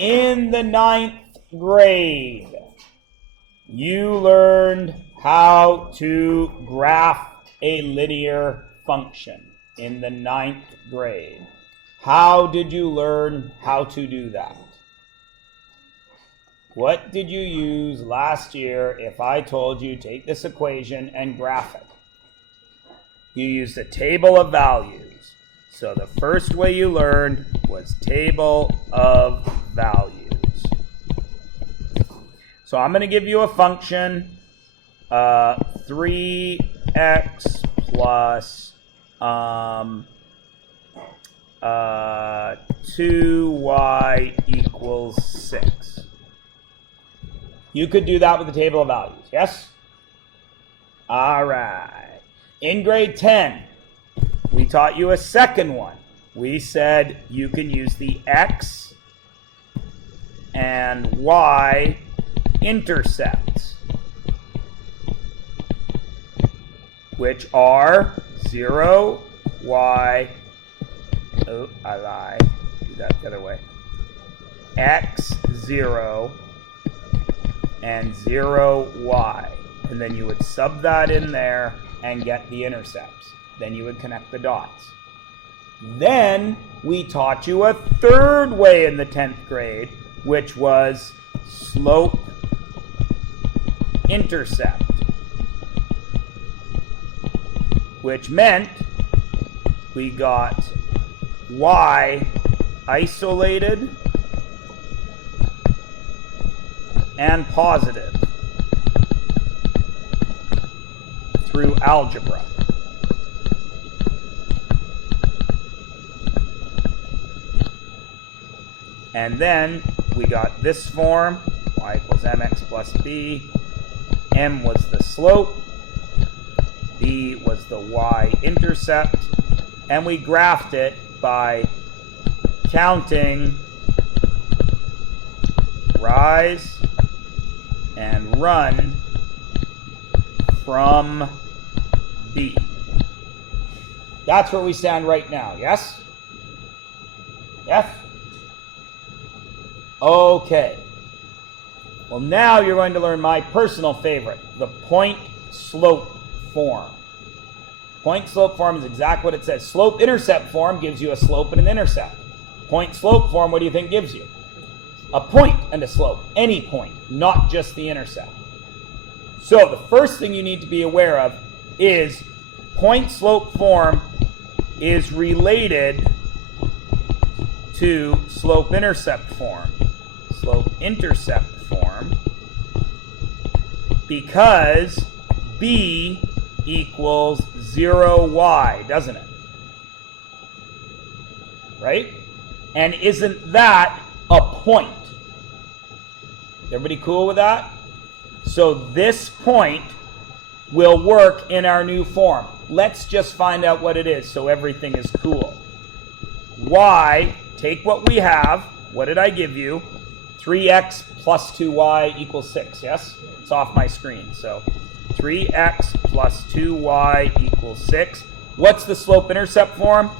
In the 9th grade, you learned how to graph a linear function. In the 9th grade. How did you learn how to do that? What did you use last year if I told you take this equation and graph it? You used a table of values. So the first way you learned was table of values. So I'm going to give you a function, 3x plus 2y equals 6. You could do that with the table of values, yes? All right. In grade 10, we taught you a second one. We said you can use the x and y intercepts, which are 0, y, oh, I lied, do that the other way, x, 0, and 0y. And then you would sub that in there and get the intercepts. Then you would connect the dots. Then we taught you a third way in the 10th grade, which was slope intercept, which meant we got y isolated and positive through algebra. And then we got this form, y equals mx plus b. M was the slope, b was the y-intercept, and we graphed it by counting rise and run from B. That's where we stand right now, yes? Yes? Okay. Well, now you're going to learn my personal favorite, the point-slope form. Point-slope form is exactly what it says. Slope-intercept form gives you a slope and an intercept. Point-slope form, what do you think gives you? A point and a slope. Any point, not just the intercept. So the first thing you need to be aware of is point-slope form is related to slope-intercept form. Slope-intercept form, because B equals 0y, doesn't it? Right? And isn't that a point? Everybody cool with that? So this point will work in our new form. Let's just find out what it is so everything is cool. Y, take what we have. What did I give you? 3x plus 2y equals 6, yes? It's off my screen. So 3x plus 2y equals 6. What's the slope-intercept form?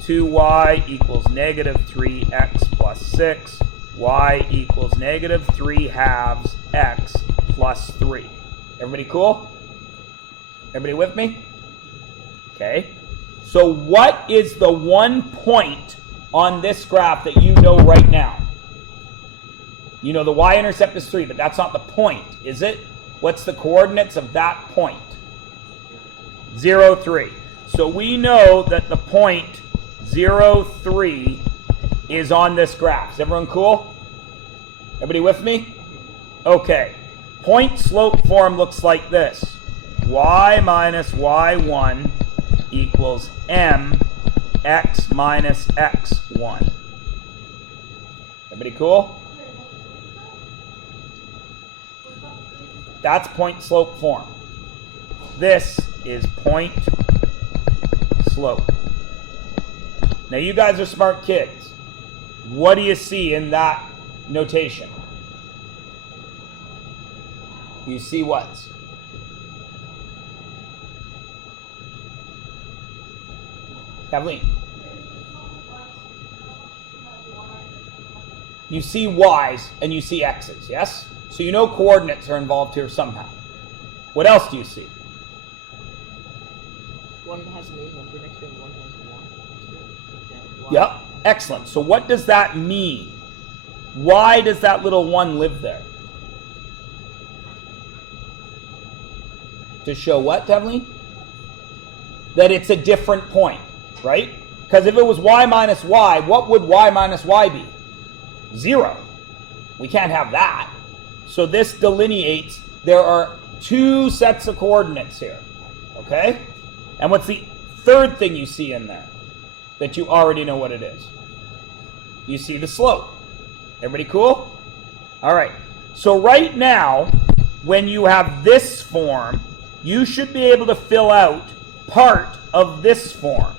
2y equals negative 3x plus 6. Y equals negative 3 halves x plus 3. Everybody cool? Everybody with me? Okay. So what is the one point on this graph that you know right now? You know the y-intercept is 3, but that's not the point, is it? What's the coordinates of that point? 0, 3. So we know that the point 0, 3 is on this graph. Is everyone cool? Everybody with me? Okay. Point slope form looks like this. Y minus y1 equals mx minus x1. Everybody cool? That's point slope form. This is point slope. Now you guys are smart kids. What do you see in that notation? You see what? Kathleen. You see y's and you see x's, yes? So you know coordinates are involved here somehow. What else do you see? One has an A number next to it and one has 1. Yep, excellent. So what does that mean? Why does that little 1 live there? To show what, Devlin? That it's a different point, right? Because if it was y minus y, what would y minus y be? 0. We can't have that. So this delineates there are 2 sets of coordinates here. Okay? And what's the third thing you see in there that you already know what it is? You see the slope. Everybody cool? All right. So right now, when you have this form, you should be able to fill out part of this form.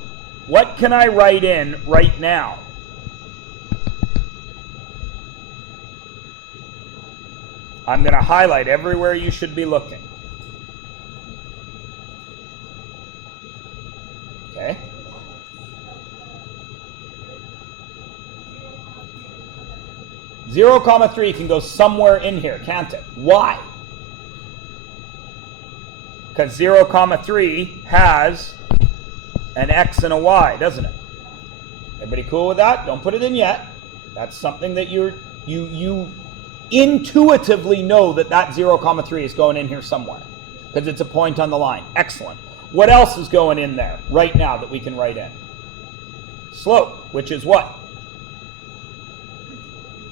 What can I write in right now? I'm going to highlight everywhere you should be looking. Okay. Zero comma 3 can go somewhere in here, can't it? Why? Because 0, 3 has an x and a y, doesn't it? Everybody cool with that? Don't put it in yet. That's something that you intuitively know that 0, 3 is going in here somewhere because it's a point on the line. Excellent. What else is going in there right now that we can write in? Slope, which is what?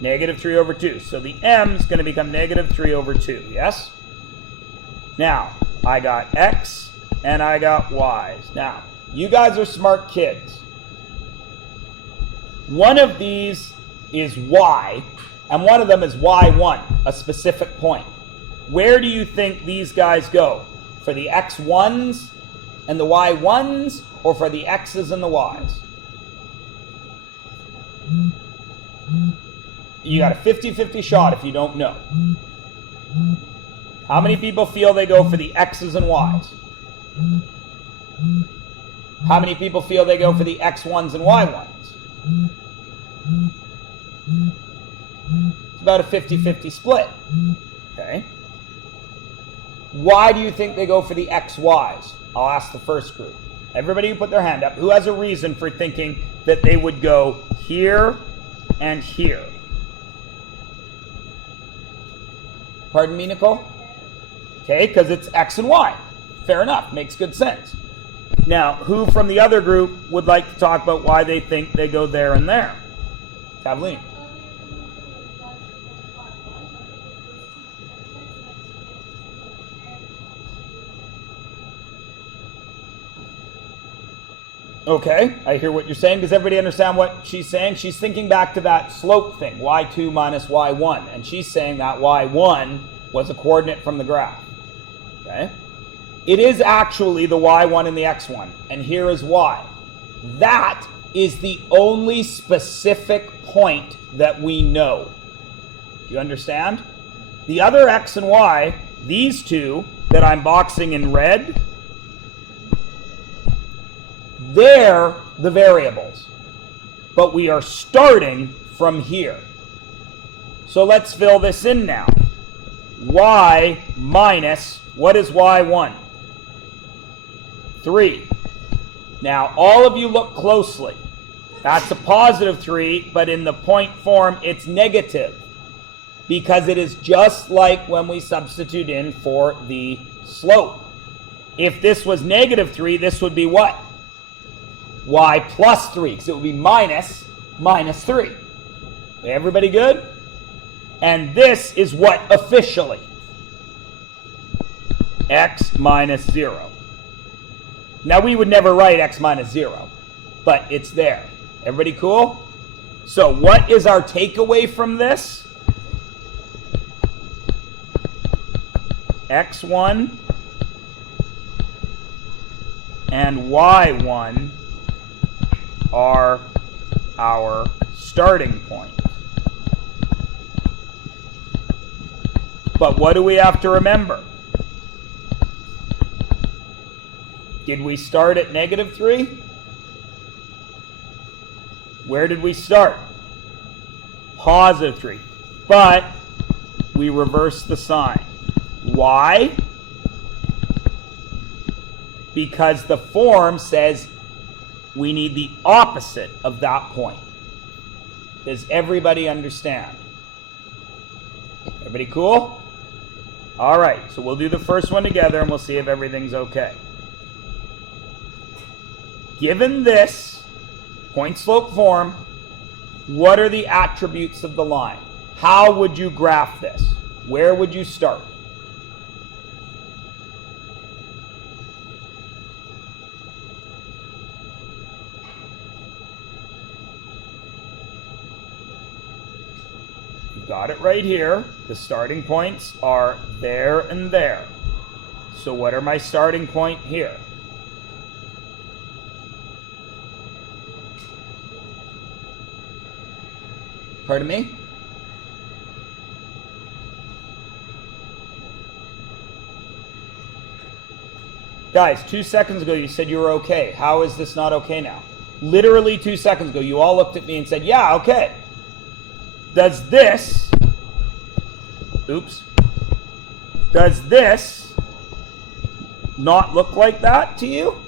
Negative 3 over 2. So the m is going to become negative 3 over 2, yes? Now, I got x and I got y's. Now, you guys are smart kids. One of these is y, and one of them is y1, a specific point. Where do you think these guys go? For the x1s and the y1s, or for the x's and the y's? You got a 50-50 shot if you don't know. How many people feel they go for the x's and y's? How many people feel they go for the x1s and y1s? It's about a 50-50 split. Okay. Why do you think they go for the xy's? I'll ask the first group. Everybody who put their hand up, who has a reason for thinking that they would go here and here? Pardon me, Nicole? Okay, because it's x and y. Fair enough. Makes good sense. Now, who from the other group would like to talk about why they think they go there and there? Kathleen. Okay, I hear what you're saying. Does everybody understand what she's saying? She's thinking back to that slope thing, y2 minus y1. And she's saying that y1 was a coordinate from the graph. Okay? It is actually the y1 and the x1. And here is why. That is the only specific point that we know. Do you understand? The other x and y, these two that I'm boxing in red, they're the variables. But we are starting from here. So let's fill this in now. Y minus, what is y1? 3. Now, all of you look closely. That's a positive 3, but in the point form, it's negative. Because it is just like when we substitute in for the slope. If this was negative 3, this would be what? Y plus 3, because it would be minus 3. Everybody good? And this is what officially? X minus 0. Now, we would never write x minus 0, but it's there. Everybody cool? So what is our takeaway from this? X1 and Y1 are our starting point. But what do we have to remember? Did we start at negative 3? Where did we start? positive 3. But we reverse the sign. Why? Because the form says we need the opposite of that point. Does everybody understand? Everybody cool? All right, so we'll do the first one together and we'll see if everything's okay. Given this point slope form, what are the attributes of the line? How would you graph this? Where would you start? You've got it right here. The starting points are there and there. So what are my starting point here? Pardon me? Guys, 2 seconds ago you said you were okay. How is this not okay now? Literally 2 seconds ago you all looked at me and said, yeah, okay. Does this, does this not look like that to you?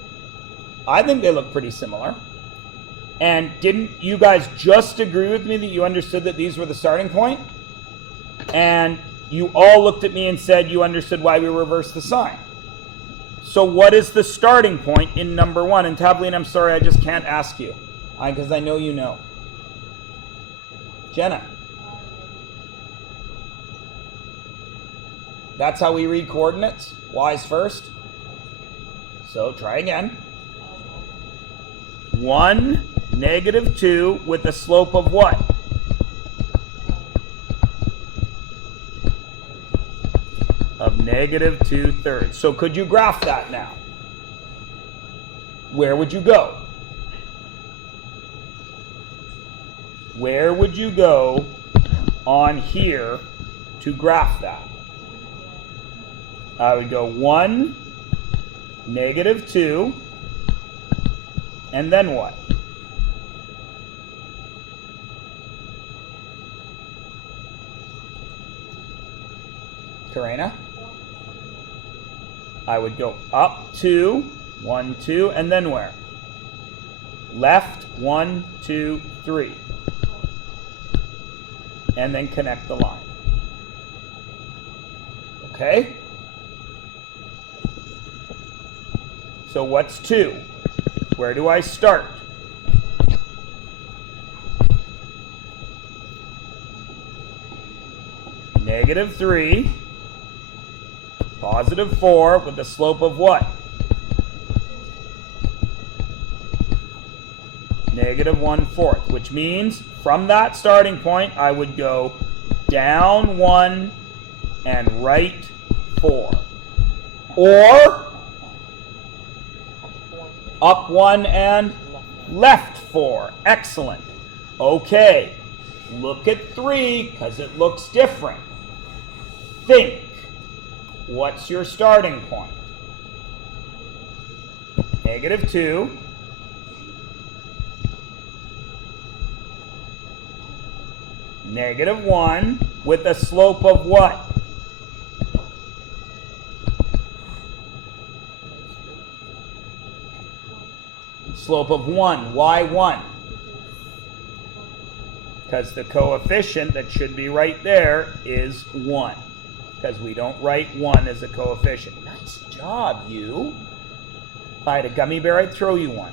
I think they look pretty similar. And didn't you guys just agree with me that you understood that these were the starting point? And you all looked at me and said you understood why we reversed the sign. So what is the starting point in number 1? And Tableen, I'm sorry, I just can't ask you. Because I know you know. Jenna. That's how we read coordinates? Y's first? So try again. 1, -2 with a slope of what? Of -2/3. So could you graph that now? Where would you go? Where would you go on here to graph that? I would go 1, -2, and then what? Karina? I would go up 2, 1, 2, and then where? Left 1, 2, 3. And then connect the line. Okay? So what's 2? Where do I start? -3, +4 with a slope of what? -1/4, which means from that starting point I would go down 1 and right 4. Or up 1 and left 4. Excellent. Okay, look at 3 because it looks different. Think. What's your starting point? -2. -1 with a slope of what? Slope of 1. Why 1? Because the coefficient that should be right there is 1. Because we don't write 1 as a coefficient. Nice job, you. If I had a gummy bear, I'd throw you one.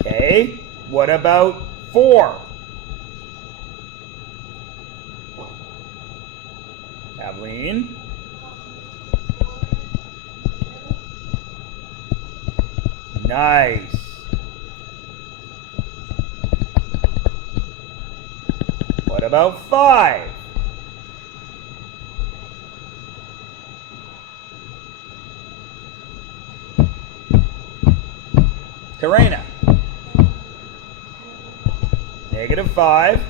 Okay, what about 4? Kathleen? Nice. What about 5? Karina? -5,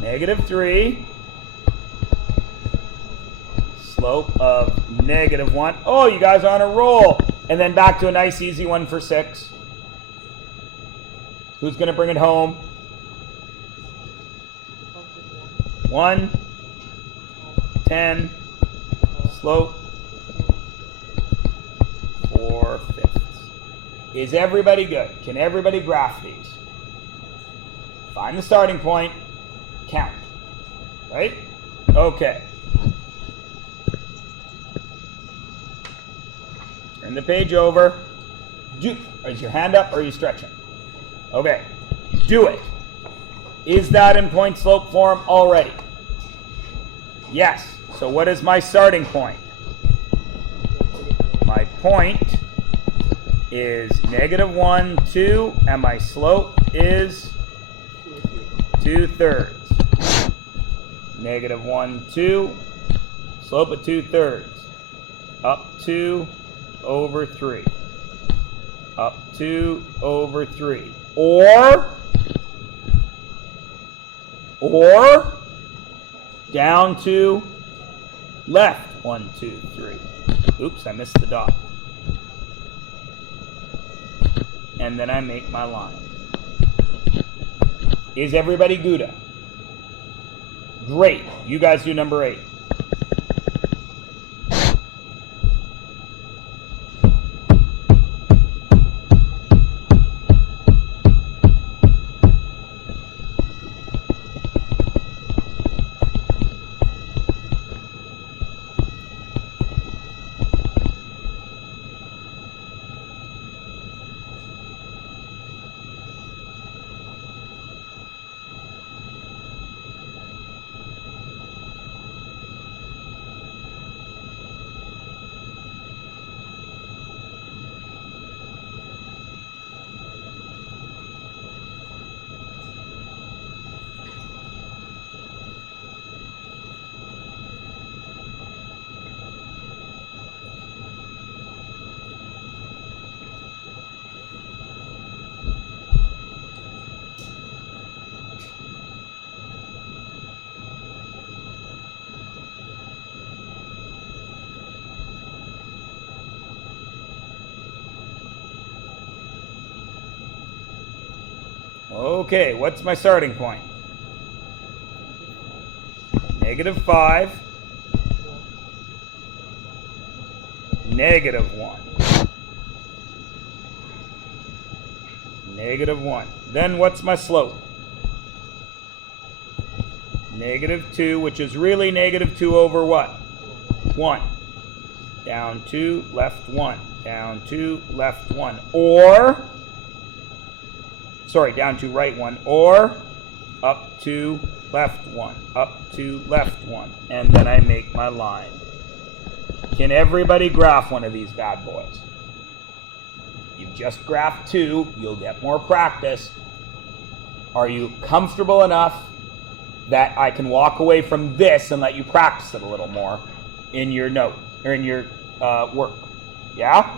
-3, slope of -1. Oh, you guys are on a roll. And then back to a nice easy one for 6. Who's going to bring it home? 1, 10, slope, 4/5. Is everybody good? Can everybody graph these? Find the starting point, count. Right? Okay. Turn the page over. Is your hand up or are you stretching? Okay. Do it. Is that in point slope form already? Yes. So what is my starting point? My point is -1, 2, and my slope is 2/3. -1, 2, slope at 2/3. Up 2 over 3. Up 2 over 3. Or down 2, left 1, 2, 3. Oops, I missed the dot. And then I make my line. Is everybody Gouda? Great. You guys do number 8. Okay, what's my starting point? -5, -1. -1. Then what's my slope? -2, which is really -2 over what? 1. Down 2, left 1. Down 2, left 1. Or, sorry, down 2, right 1. Or up 2, left 1. Up 2, left 1. And then I make my line. Can everybody graph one of these bad boys? You've just graphed 2. You'll get more practice. Are you comfortable enough that I can walk away from this and let you practice it a little more in your note or in your work? Yeah?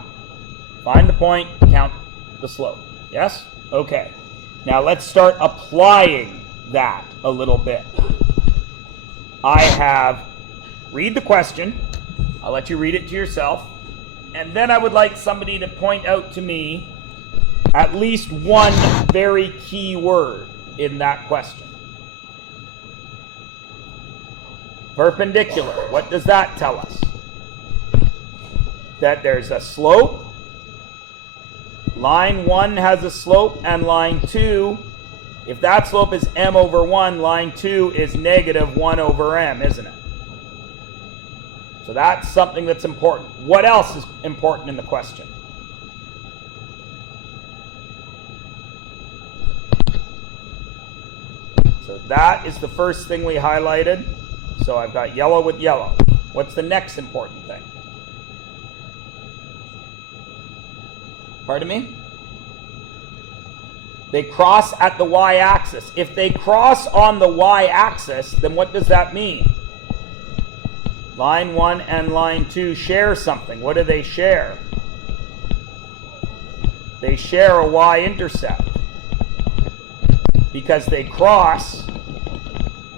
Find the point, count the slope. Yes? Okay. Now let's start applying that a little bit. I have, read the question. I'll let you read it to yourself. And then I would like somebody to point out to me at least one very key word in that question. Perpendicular. What does that tell us? That there's a slope. Line 1 has a slope, and line 2, if that slope is m over 1, line 2 is -1 over m, isn't it? So that's something that's important. What else is important in the question? So that is the first thing we highlighted. So I've got yellow with yellow. What's the next important thing? Pardon me? They cross at the y-axis. If they cross on the y-axis, then what does that mean? Line 1 and line 2 share something. What do they share? They share a y-intercept because they cross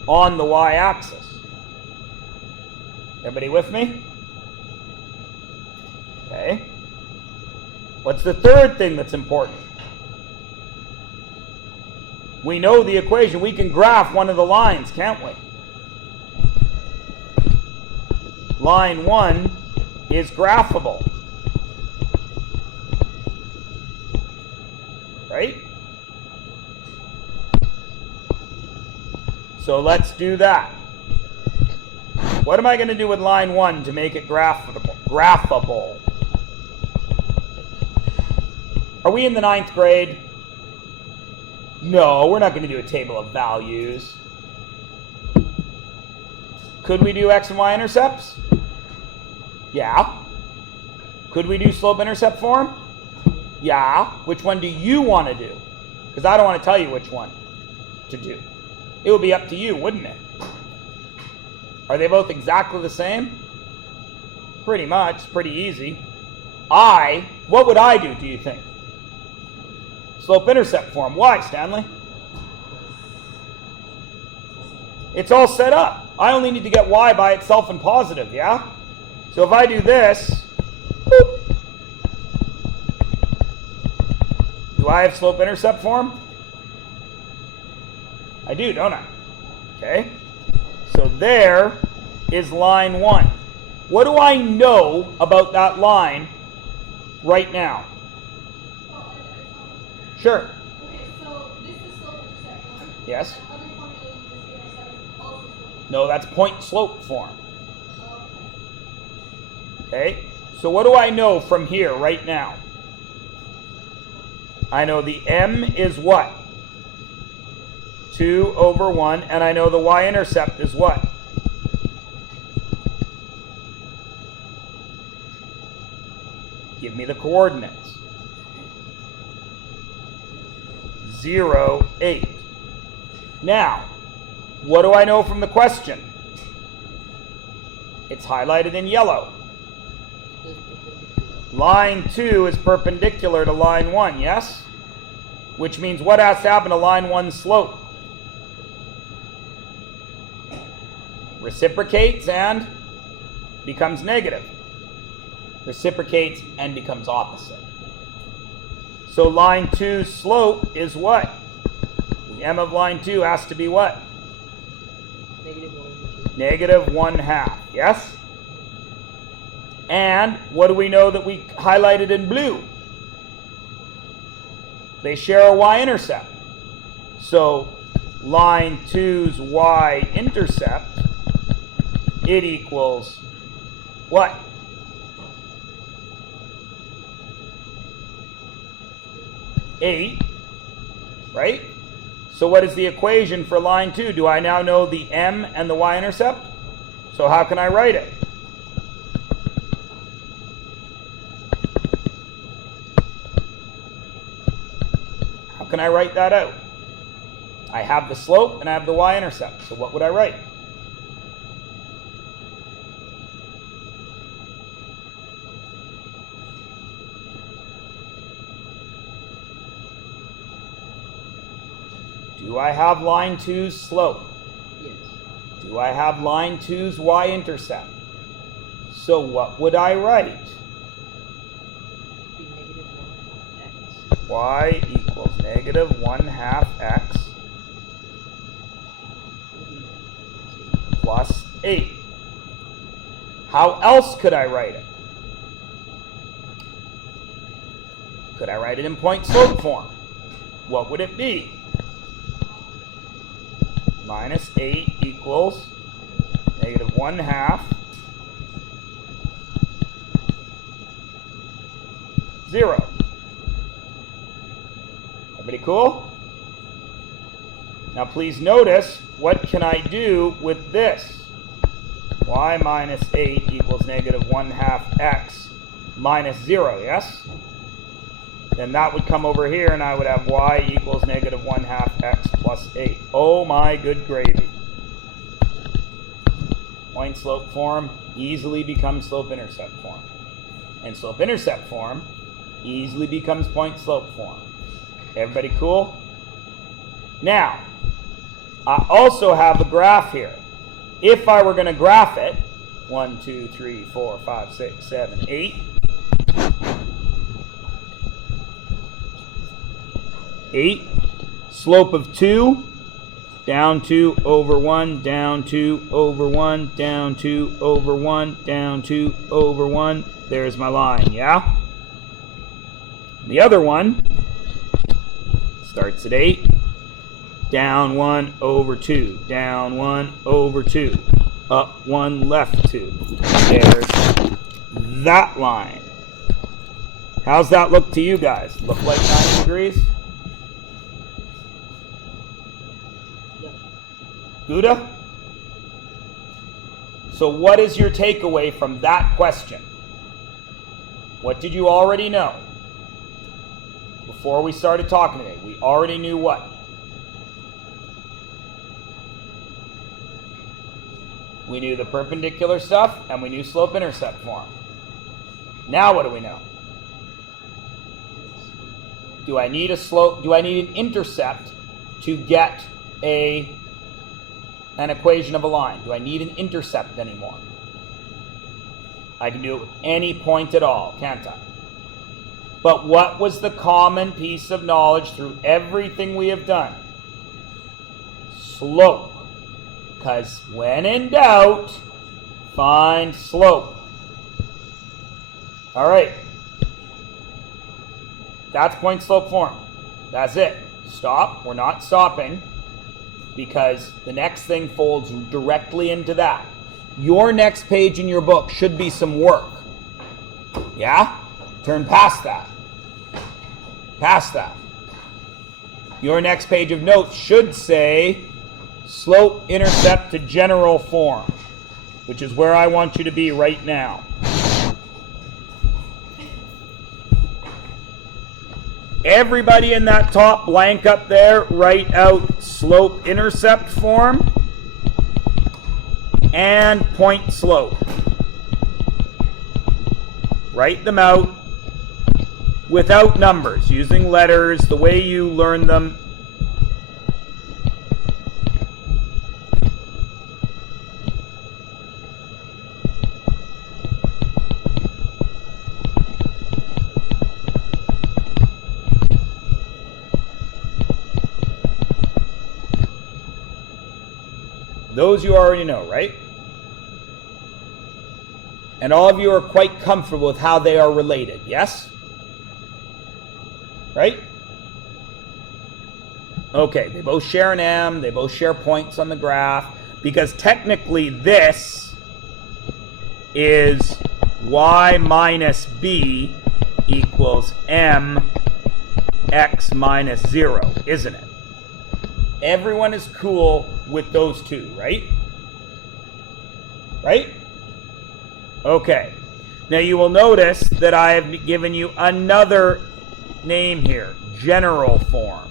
on the y-axis. Everybody with me? Okay. What's the third thing that's important? We know the equation. We can graph one of the lines, can't we? line 1 is graphable. Right? So let's do that. What am I going to do with line 1 to make it graphable? Are we in the 9th grade? No, we're not going to do a table of values. Could we do x and y intercepts? Yeah. Could we do slope-intercept form? Yeah. Which one do you want to do? Because I don't want to tell you which one to do. It would be up to you, wouldn't it? Are they both exactly the same? Pretty much. Pretty easy. What would I do you think? Slope-intercept form. Why, Stanley? It's all set up. I only need to get y by itself and positive, yeah? So if I do this, boop, do I have slope-intercept form? I do, don't I? Okay. So there is line 1. What do I know about that line right now? Sure. Okay, so this is slope-intercept form. Yes. The other formula you just gave us is also slope. No, that's point-slope form. Okay. So what do I know from here right now? I know the m is what? 2 over 1, and I know the y-intercept is what? Give me the coordinates. 0, 8. Now, what do I know from the question? It's highlighted in yellow. Line 2 is perpendicular to line 1, yes? Which means what has to happen to line 1's slope? Reciprocates and becomes negative. Reciprocates and becomes opposite. So line 2's slope is what? The m of line 2 has to be what? Negative 1/2. -1/2, yes? And what do we know that we highlighted in blue? They share a y-intercept. So line 2's y-intercept, it equals what? Eight, right? So what is the equation for line 2? Do I now know the m and the y-intercept? So how can I write it? How can I write that out? I have the slope and I have the y-intercept. So what would I write? Do I have line 2's slope? Yes. Do I have line 2's y-intercept? So what would I write? Be negative 1/2 x. Y equals -1/2 x plus 8. How else could I write it? Could I write it in point-slope form? What would it be? -8 equals -1/2 0. Everybody cool? Now please notice, what can I do with this? Y minus 8 equals -1/2 x minus 0, yes? Then that would come over here and I would have y equals -1/2 x plus 8. Oh my good gravy. Point slope form easily becomes slope intercept form. And slope intercept form easily becomes point slope form. Everybody cool? Now, I also have a graph here. If I were going to graph it, 1, 2, 3, 4, 5, 6, 7, 8. 8, slope of 2, down 2 over 1, down 2 over 1, down 2 over 1, down 2 over 1. There's my line, yeah? The other one starts at 8, down 1 over 2, down 1 over 2, up 1, left 2. There's that line. How's that look to you guys? Look like 90 degrees? Gouda? So what is your takeaway from that question? What did you already know? Before we started talking today, we already knew what? We knew the perpendicular stuff and we knew slope-intercept form. Now what do we know? Do I need a slope? Do I need an intercept to get an equation of a line? Do I need an intercept anymore? I can do it with any point at all, can't I? But what was the common piece of knowledge through everything we have done? Slope. Because when in doubt, find slope. All right. That's point slope form. That's it. Stop. We're not stopping because the next thing folds directly into that. Your next page in your book should be some work. Yeah? Turn past that. Past that. Your next page of notes should say slope intercept to general form, which is where I want you to be right now. Everybody in that top blank up there, write out slope intercept form and point slope. Write them out without numbers, using letters, the way you learn them. Those you already know, right? And all of you are quite comfortable with how they are related, yes? Right? Okay, they both share an M, they both share points on the graph, because technically this is y minus b equals m x minus 0, isn't it? Everyone is cool with those two, right? Right? Okay. Now you will notice that I have given you another name here, general form.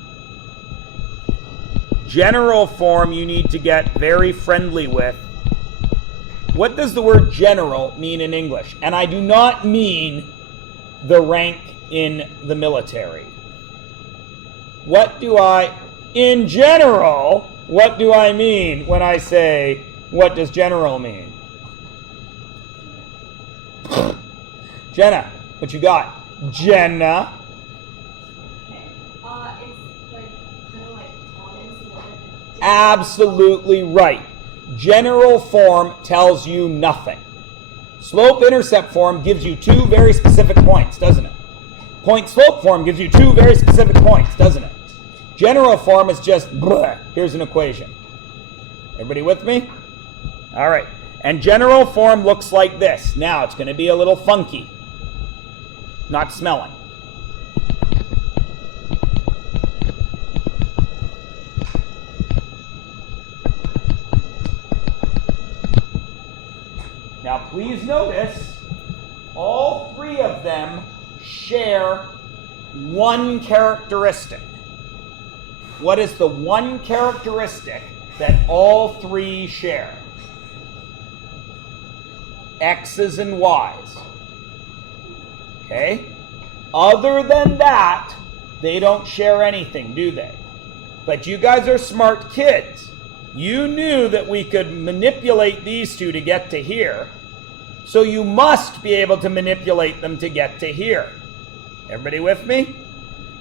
General form you need to get very friendly with. What does the word general mean in English? And I do not mean the rank in the military. In general, what do I mean when I say, what does general mean? Jenna, what you got? Jenna. It's like kind of like common. Absolutely right. General form tells you nothing. Slope-intercept form gives you two very specific points, doesn't it? Point-slope form gives you two very specific points, doesn't it? General form is just, here's an equation. Everybody with me? All right. And general form looks like this. Now, it's going to be a little funky. Not smelling. Now, please notice, all three of them share one characteristic. What is the one characteristic that all three share? X's and Y's. Okay? Other than that, they don't share anything, do they? But you guys are smart kids. You knew that we could manipulate these two to get to here, so you must be able to manipulate them to get to here. Everybody with me?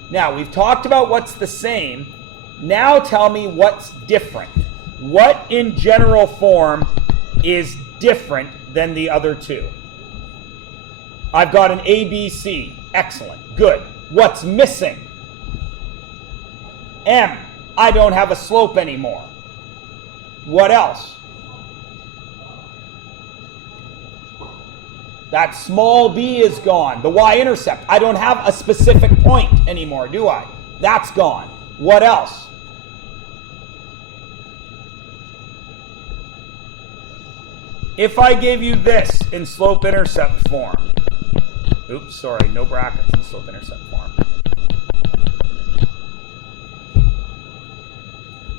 Now, we've talked about what's the same. Now tell me what's different. What in general form is different than the other two? I've got an ABC. Excellent. Good. What's missing? M. I don't have a slope anymore. What else? That small b is gone. The y-intercept. I don't have a specific point anymore, do I? That's gone. What else? If I gave you this in slope-intercept form, oops, sorry, no brackets in slope-intercept form.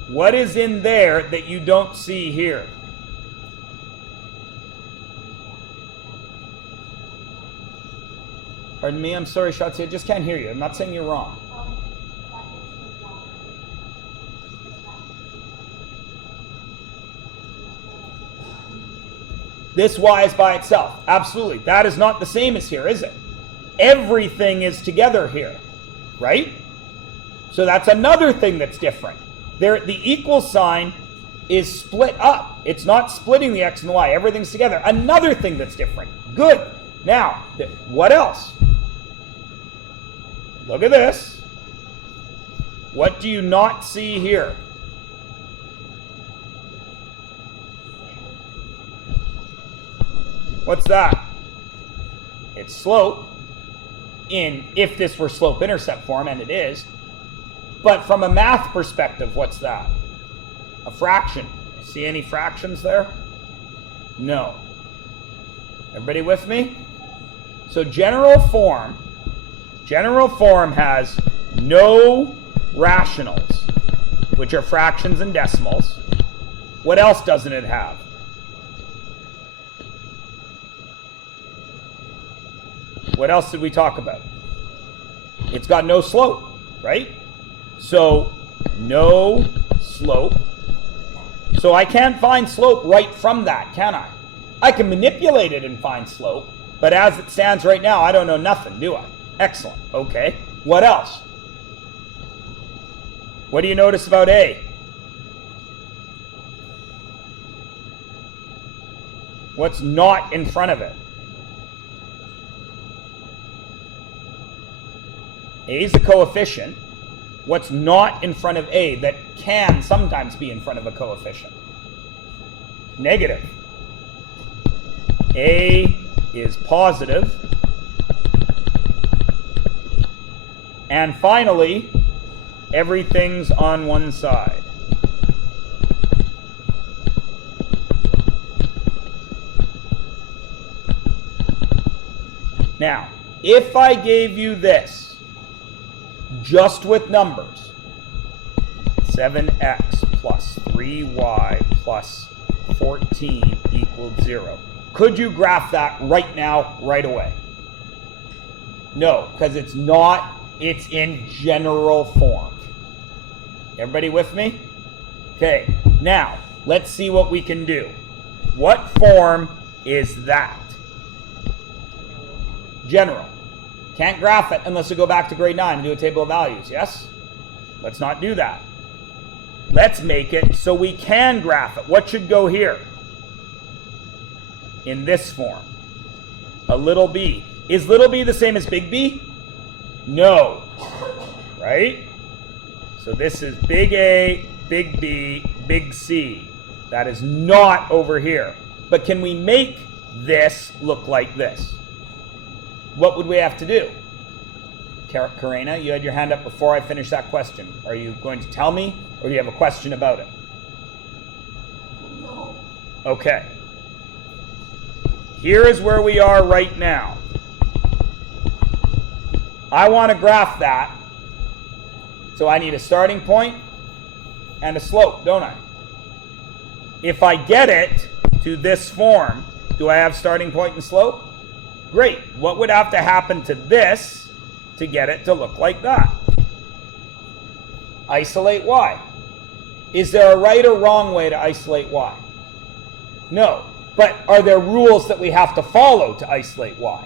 What is in there that you don't see here? Pardon me, I'm sorry, Shotzi, I just can't hear you. I'm not saying you're wrong. This y is by itself. Absolutely. That is not the same as here, is it? Everything is together here, right? So that's another thing that's different. There, the equal sign is split up. It's not splitting the x and the y. Everything's together. Another thing that's different. Good. Now, what else? Look at this. What do you not see here? What's that? It's slope. If this were slope-intercept form, and it is. But from a math perspective, what's that? A fraction. See any fractions there? No. Everybody with me? So general form has no rationals, which are fractions and decimals. What else doesn't it have? What else did we talk about? It's got no slope, right? So, no slope. So I can't find slope right from that, can I? I can manipulate it and find slope, but as it stands right now, I don't know nothing, do I? Excellent. Okay. What else? What do you notice about A? What's not in front of it? A is a coefficient. What's not in front of A that can sometimes be in front of a coefficient? Negative. A is positive. And finally, everything's on one side. Now, if I gave you this, just with numbers, 7x plus 3y plus 14 equals 0. Could you graph that right now, right away? No, because it's not, it's in general form. Everybody with me? Okay, now, let's see what we can do. What form is that? General. Can't graph it unless we go back to grade 9 and do a table of values, yes? Let's not do that. Let's make it so we can graph it. What should go here? In this form. A little b. Is little b the same as big B? No. Right? So this is big A, big B, big C. That is not over here. But can we make this look like this? What would we have to do? Karina, you had your hand up before I finished that question. Are you going to tell me, or do you have a question about it? No. Okay. Here is where we are right now. I want to graph that, so I need a starting point and a slope, don't I? If I get it to this form, do I have starting point and slope? Great. What would have to happen to this to get it to look like that? Isolate y. Is there a right or wrong way to isolate y? No. But are there rules that we have to follow to isolate y?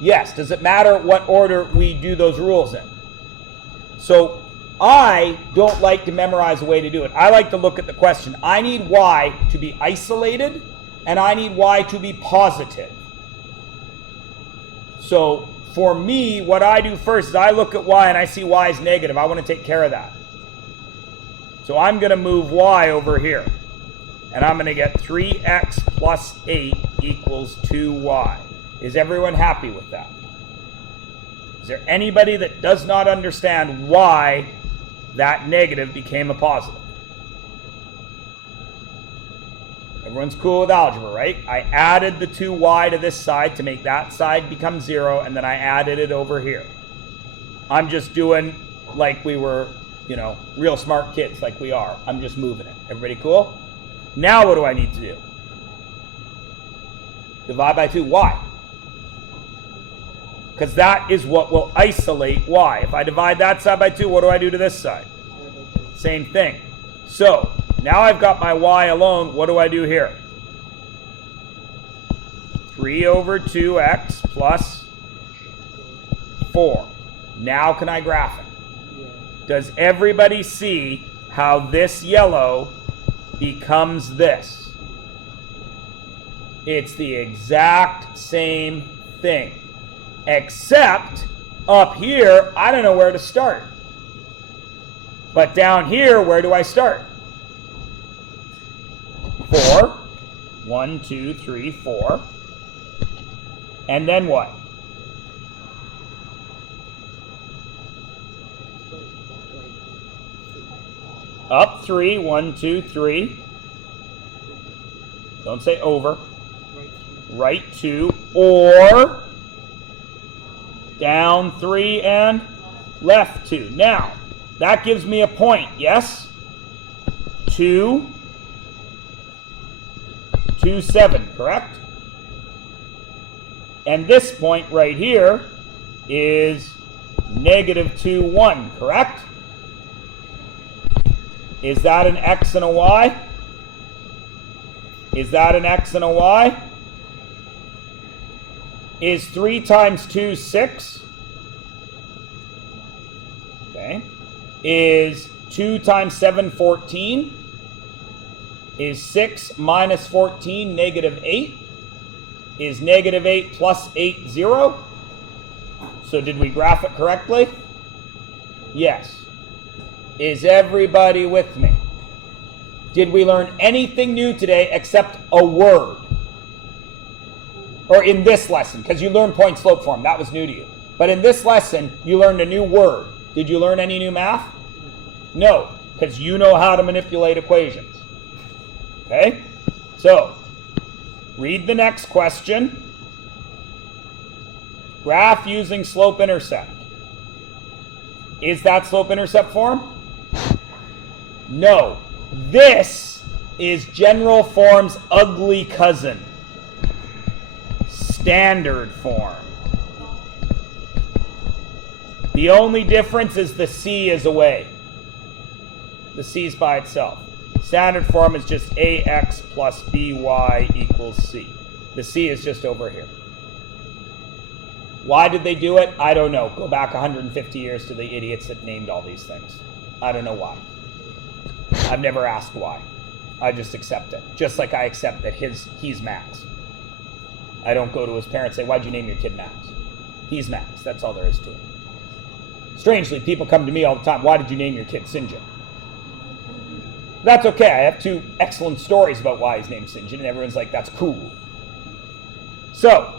Yes. Does it matter what order we do those rules in? So I don't like to memorize a way to do it. I like to look at the question. I need y to be isolated, and I need y to be positive. So for me, what I do first is I look at y and I see y is negative. I want to take care of that. So I'm going to move y over here. And I'm going to get 3x plus 8 equals 2y. Is everyone happy with that? Is there anybody that does not understand why that negative became a positive? Everyone's cool with algebra, right? I added the 2y to this side to make that side become 0, and then I added it over here. I'm just doing like we were, real smart kids like we are. I'm just moving it. Everybody cool? Now what do I need to do? Divide by 2. Why? Because that is what will isolate y. If I divide that side by 2, what do I do to this side? Same thing. So, now I've got my y alone. What do I do here? 3 over 2x plus 4. Now can I graph it? Does everybody see how this yellow becomes this? It's the exact same thing. Except up here, I don't know where to start. But down here, where do I start? 4. 1, 2, 3, 4. And then what? Up 3, 1, 2, 3. Don't say over. Right 2. Or down 3 and left 2. Now, that gives me a point, yes? 2, 2, 7, correct? And this point right here is negative 2, 1, correct? Is that an x and a y? Is that an x and a y? Is 3 times 2, 6? Okay. Is 2 times 7, 14? Is 6 minus 14 negative 8? Is negative 8 plus 8 0? So did we graph it correctly? Yes. Is everybody with me? Did we learn anything new today except a word? Or in this lesson, because you learned point slope form. That was new to you. But in this lesson, you learned a new word. Did you learn any new math? No, because you know how to manipulate equations. Okay? So, read the next question. Graph using slope-intercept. Is that slope-intercept form? No. This is general form's ugly cousin. Standard form. The only difference is the c is away. The c is by itself. Standard form is just ax plus by equals c. The c is just over here. Why did they do it? I don't know. Go back 150 years to the idiots that named all these things. I don't know why. I've never asked why. I just accept it. Just like I accept that he's Max. I don't go to his parents and say, why'd you name your kid Max? He's Max. That's all there is to it. Strangely, people come to me all the time, why did you name your kid St. John? That's okay. I have 2 excellent stories about why he's named St. John, and everyone's like, that's cool. So,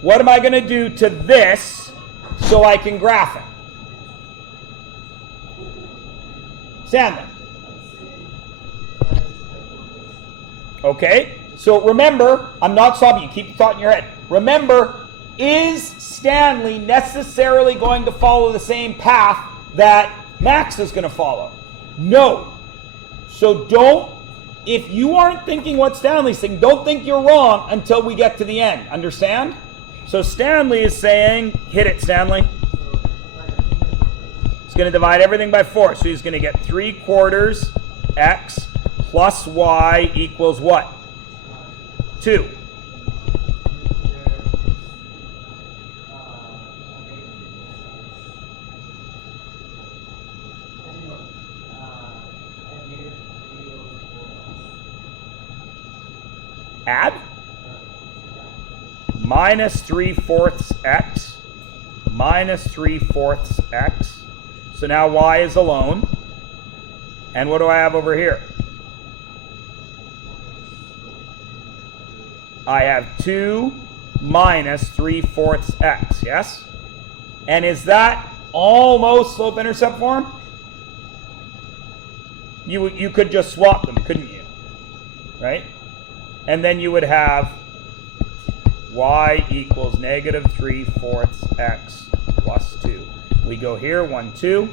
what am I going to do to this so I can graph it? Stanley. Okay, so remember, I'm not stopping you. Keep the thought in your head. Remember, is Stanley necessarily going to follow the same path that Max is going to follow? No. So don't, if you aren't thinking what Stanley's thinking, don't think you're wrong until we get to the end. Understand? So Stanley is saying, hit it, Stanley. He's going to divide everything by 4. So he's going to get 3/4 x plus y equals what? 2. Add? Minus 3/4 x minus 3/4 x. So now y is alone. And what do I have over here? I have 2 minus 3/4 x, yes? And is that almost slope-intercept form? You could just swap them, couldn't you? Right? And then you would have y equals negative 3/4 x plus 2. We go here, 1, 2.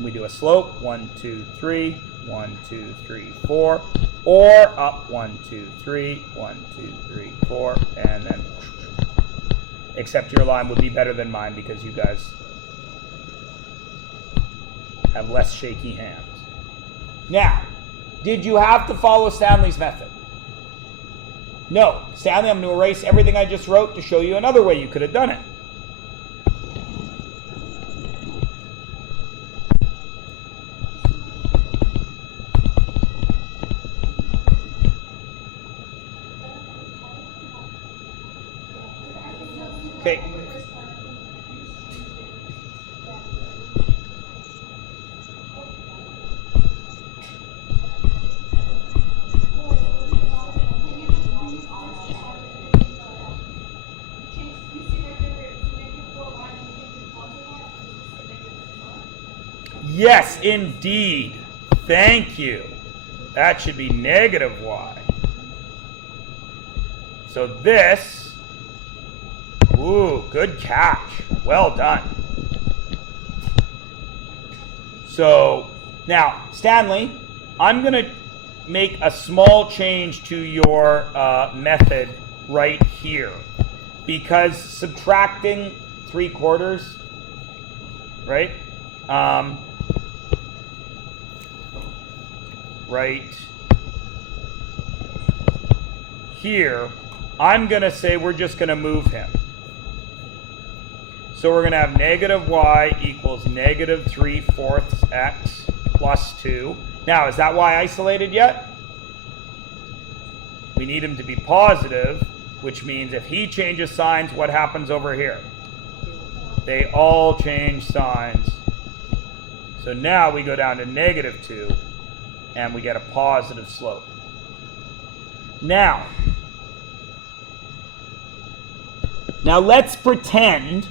We do a slope, 1, 2, 3, 1, 2, 3, 4. Or up, 1, 2, 3, 1, 2, 3, 4. And then, except your line would be better than mine because you guys have less shaky hands. Now, did you have to follow Stanley's method? No. Stanley, I'm going to erase everything I just wrote to show you another way you could have done it. Okay. Yes, indeed. Thank you. That should be negative y. So this, ooh, good catch. Well done. So now, Stanley, I'm going to make a small change to your method right here. Because subtracting 3/4, right? Right here, I'm going to say we're just going to move him. So we're going to have negative y equals negative 3/4 x plus 2. Now, is that y isolated yet? We need him to be positive, which means if he changes signs, what happens over here? They all change signs. So now we go down to negative 2, and we get a positive slope. Now let's pretend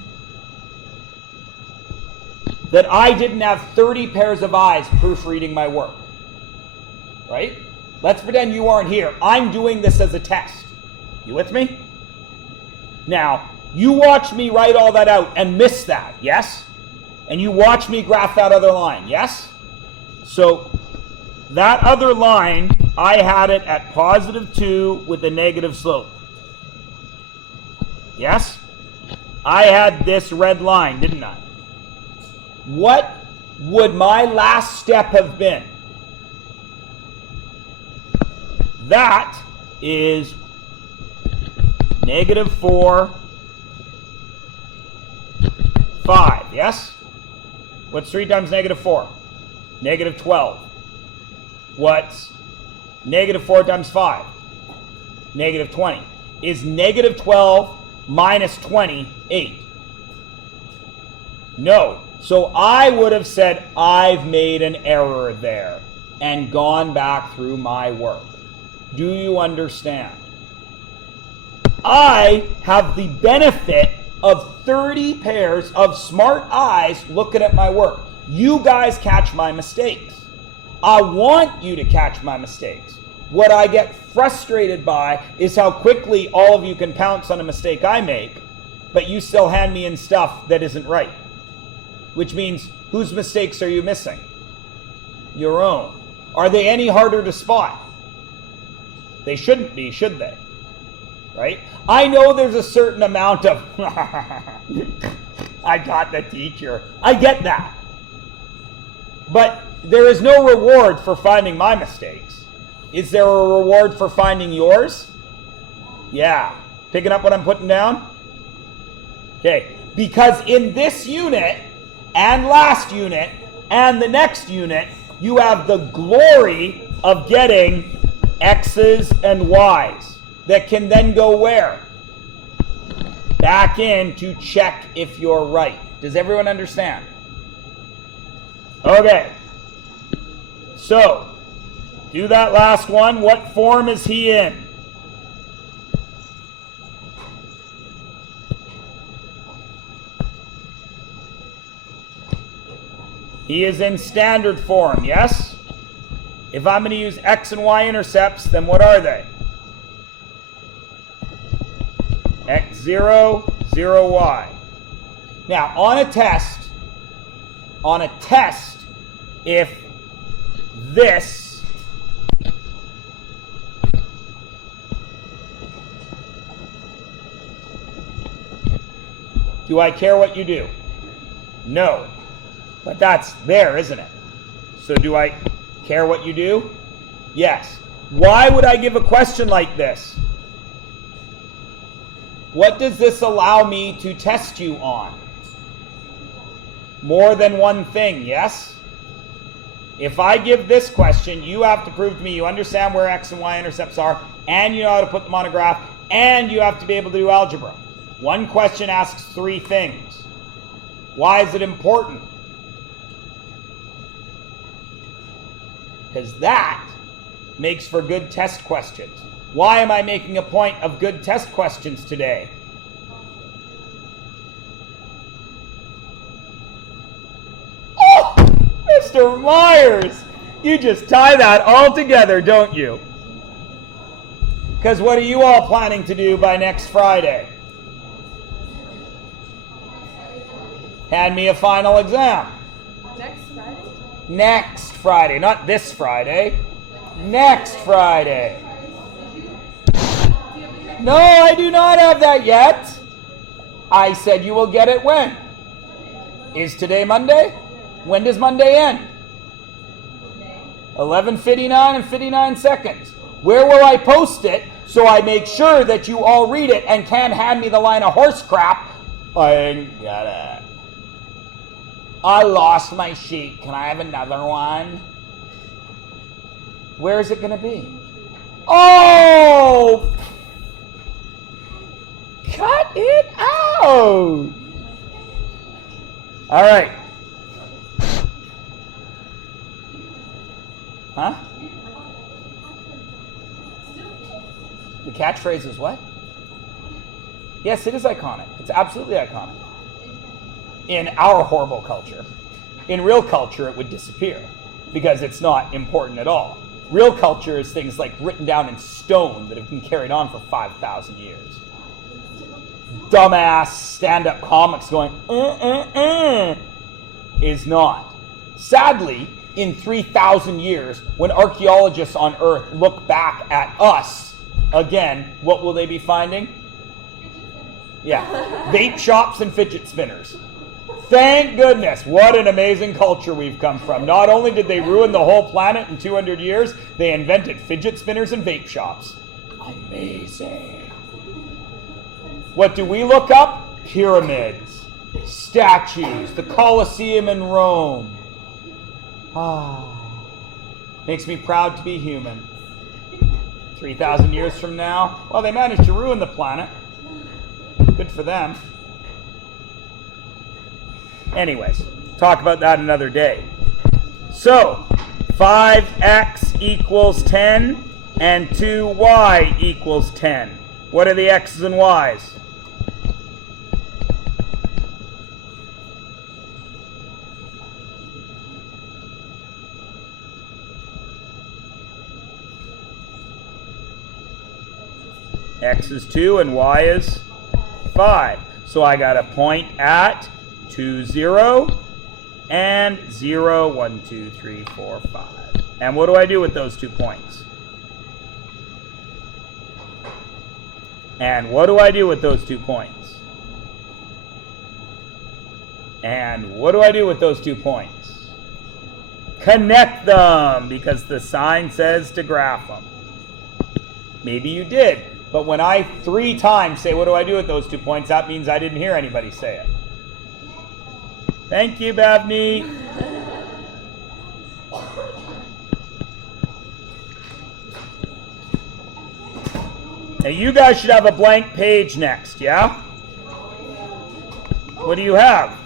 that I didn't have 30 pairs of eyes proofreading my work. Right? Let's pretend you aren't here. I'm doing this as a test. You with me? Now, you watch me write all that out and miss that, yes? And you watch me graph that other line, yes? So that other line, I had it at positive 2 with a negative slope. Yes? I had this red line, didn't I? What would my last step have been? That is negative 4, 5, yes? What's 3 times negative 4? Negative 12. What's negative 4 times 5? Negative 20. Is negative 12 minus 20 8? No. So I would have said I've made an error there and gone back through my work. Do you understand? I have the benefit of 30 pairs of smart eyes looking at my work. You guys catch my mistakes. I want you to catch my mistakes. What I get frustrated by is how quickly all of you can pounce on a mistake I make, but you still hand me in stuff that isn't right. Which means, whose mistakes are you missing? Your own. Are they any harder to spot? They shouldn't be, should they? Right? I know there's a certain amount of, I got the teacher. I get that. But there is no reward for finding my mistakes. Is there a reward for finding yours? Yeah. Picking up what I'm putting down? Okay. Because in this unit, and last unit, and the next unit, you have the glory of getting X's and Y's that can then go where? Back in to check if you're right. Does everyone understand? Okay. So, do that last one. What form is he in? He is in standard form, yes? If I'm going to use X and Y intercepts, then what are they? X0, 0Y. Now, on a test, if this do I care what you do? No. But that's there, isn't it? So do I care what you do? Yes. Why would I give a question like this? What does this allow me to test you on? More than one thing, yes? If I give this question, you have to prove to me you understand where X and Y intercepts are, and you know how to put them on a graph, and you have to be able to do algebra. One question asks three things. Why is it important? Because that makes for good test questions. Why am I making a point of good test questions today? Oh, Mr. Myers, you just tie that all together, don't you? Because what are you all planning to do by next Friday? Hand me a final exam. Next Friday? Next Friday, not this Friday. Next Friday. No, I do not have that yet. I said you will get it when? Is today Monday? When does Monday end? 11:59 and 59 seconds. Where will I post it so I make sure that you all read it and can't hand me the line of horse crap? I ain't got it. I lost my sheet. Can I have another one? Where is it going to be? Oh! Cut it out! All right. Huh? The catchphrase is what? Yes, it is iconic. It's absolutely iconic. In our horrible culture. In real culture, it would disappear because it's not important at all. Real culture is things like written down in stone that have been carried on for 5,000 years. Dumbass stand-up comics going, is not. Sadly, in 3,000 years, when archaeologists on Earth look back at us, again, what will they be finding? Yeah, vape shops and fidget spinners. Thank goodness. What an amazing culture we've come from. Not only did they ruin the whole planet in 200 years, they invented fidget spinners and vape shops. Amazing. What do we look up? Pyramids, statues, the Colosseum in Rome. Makes me proud to be human. 3,000 years from now, well, they managed to ruin the planet. Good for them. Anyways, talk about that another day. So, 5x equals 10 and 2y equals 10. What are the x's and y's? X is 2 and y is 5. So I got a point at 2, 0 and 0, 1, 2, 3, 4, 5. And what do I do with those 2 points? And what do I do with those 2 points? And what do I do with those 2 points? Connect them, because the sign says to graph them. Maybe you did, but when I 3 times say, what do I do with those 2 points, that means I didn't hear anybody say it. Thank you, Bavni. Now you guys should have a blank page next, yeah? What do you have?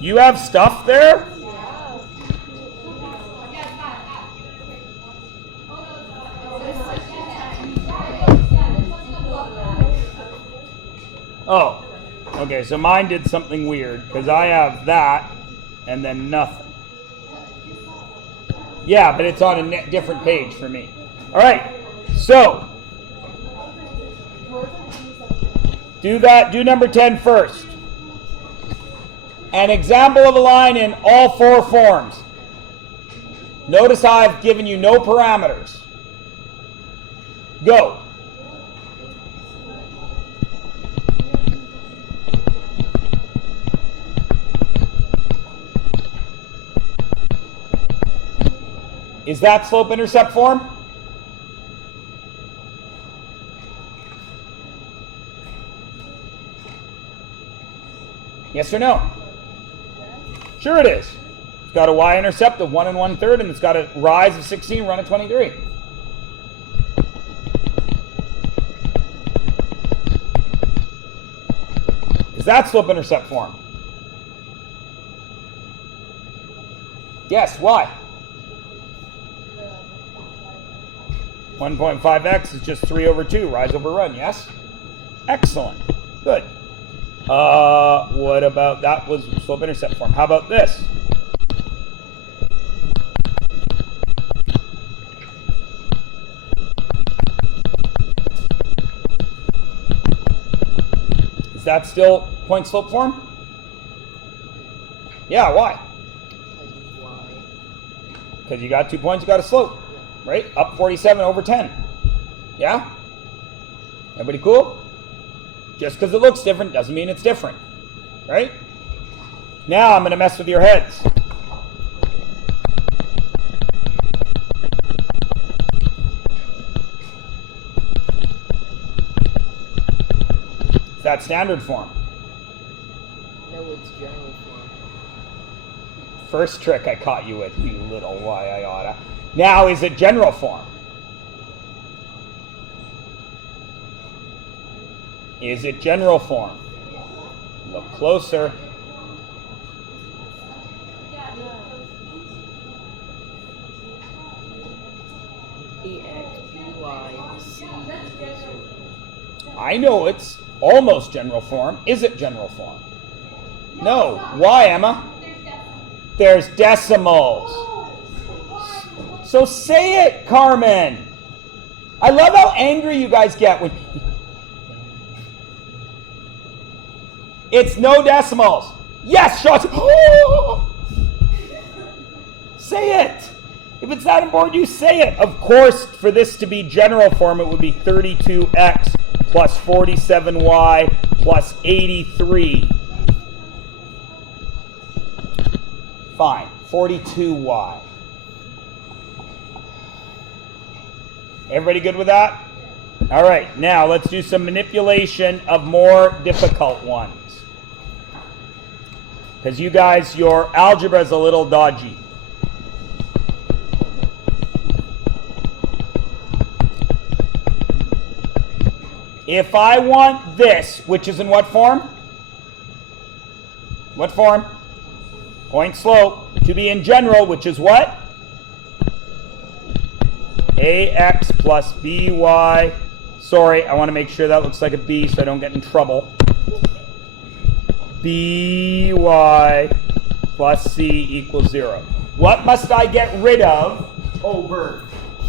You have stuff there? Oh, okay, so mine did something weird, because I have that, and then nothing. Yeah, but it's on a different page for me. All right, so, do number 10 first. An example of a line in all four forms. Notice how I've given you no parameters. Go. Is that slope-intercept form? Yes or no? Sure it is. It's got a y-intercept of 1 1/3, and it's got a rise of 16, run of 23. Is that slope-intercept form? Yes, why? 1.5x is just 3 over 2, rise over run, yes? Excellent. Good. What about, that was slope-intercept form. How about this? Is that still point-slope form? Yeah, why? Because you got 2 points, you got a slope. Right? Up 47 over 10. Yeah? Everybody cool? Just because it looks different doesn't mean it's different. Right? Now I'm going to mess with your heads. Is that standard form? No, it's general form. First trick I caught you with, you little y-iota. Now, is it general form? Is it general form? Look closer. I know it's almost general form. Is it general form? No. Why, Emma? There's decimals. So say it, Carmen. I love how angry you guys get when... It's no decimals. Yes, Sean. Say it. If it's that important, you say it. Of course, for this to be general form, it would be 32x plus 47y plus 83. Fine. 42y. Everybody good with that? All right, now let's do some manipulation of more difficult ones. Because you guys, your algebra is a little dodgy. If I want this, which is in what form? What form? Point slope, to be in general, which is what? AX plus BY. Sorry, I want to make sure that looks like a B so I don't get in trouble. BY plus C equals 0. What must I get rid of over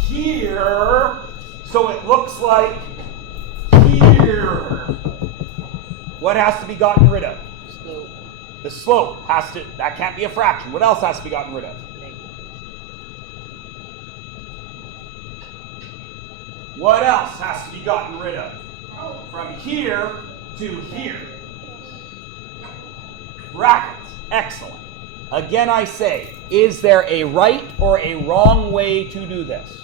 here so it looks like here? What has to be gotten rid of? Slope. The slope has to, that can't be a fraction. What else has to be gotten rid of? What else has to be gotten rid of? From here to here. Brackets. Excellent. Again, I say, is there a right or a wrong way to do this?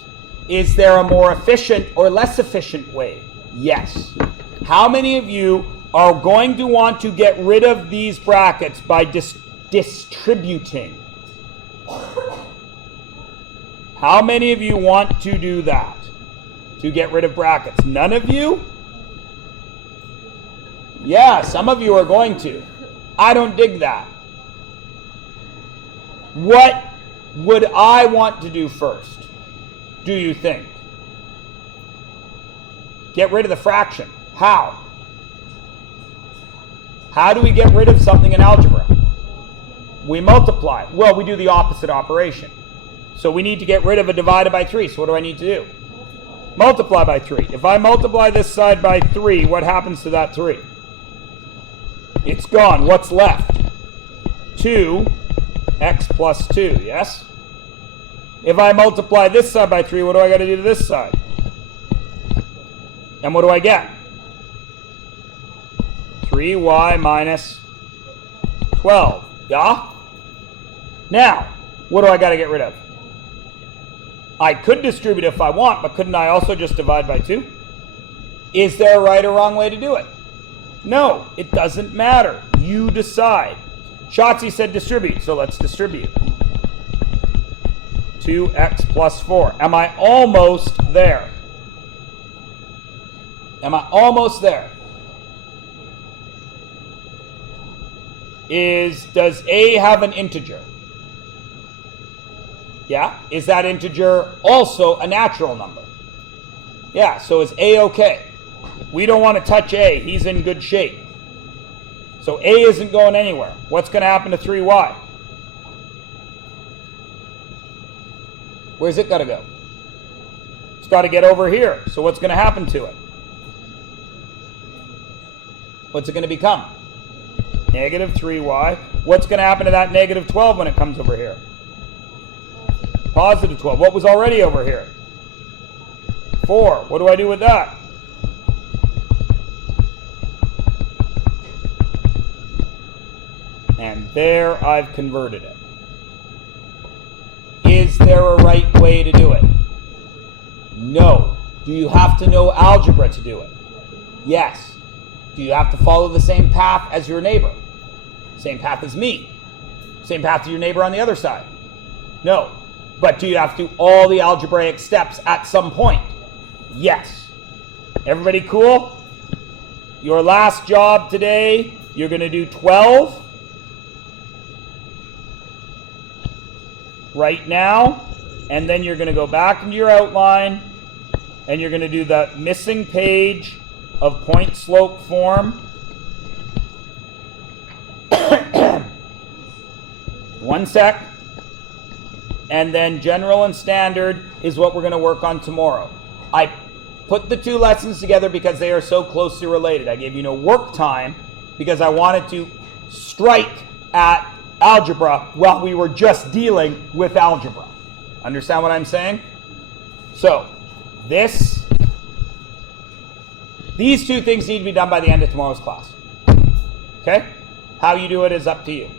Is there a more efficient or less efficient way? Yes. How many of you are going to want to get rid of these brackets by distributing? How many of you want to do that? To get rid of brackets? None of you? Yeah, some of you are going to. I don't dig that. What would I want to do first, do you think? Get rid of the fraction. How? How do we get rid of something in algebra? We multiply. Well, we do the opposite operation. So we need to get rid of a divided by 3. So what do I need to do? Multiply by 3. If I multiply this side by 3, what happens to that 3? It's gone. What's left? 2x plus 2, yes? If I multiply this side by 3, what do I got to do to this side? And what do I get? 3y minus 12. Yeah? Now, what do I got to get rid of? I could distribute if I want, but couldn't I also just divide by 2? Is there a right or wrong way to do it? No, it doesn't matter. You decide. Shotzi said distribute, so let's distribute. 2x plus 4. Am I almost there? Am I almost there? Does A have an integer? Yeah. Is that integer also a natural number? Yeah, so is A okay? We don't want to touch A. He's in good shape. So A isn't going anywhere. What's going to happen to 3y? Where's it got to go? It's got to get over here. So what's going to happen to it? What's it going to become? Negative 3y. What's going to happen to that negative 12 when it comes over here? Positive 12. What was already over here? 4. What do I do with that? And there I've converted it. Is there a right way to do it? No. Do you have to know algebra to do it? Yes. Do you have to follow the same path as your neighbor? Same path as me? Same path to your neighbor on the other side? No. But do you have to do all the algebraic steps at some point? Yes. Everybody cool? Your last job today, you're going to do 12 right now, and then you're going to go back into your outline, and you're going to do the missing page of point slope form. One sec. And then general and standard is what we're going to work on tomorrow. I put the two lessons together because they are so closely related. I gave you no work time because I wanted to strike at algebra while we were just dealing with algebra. Understand what I'm saying? So, these two things need to be done by the end of tomorrow's class. Okay? How you do it is up to you.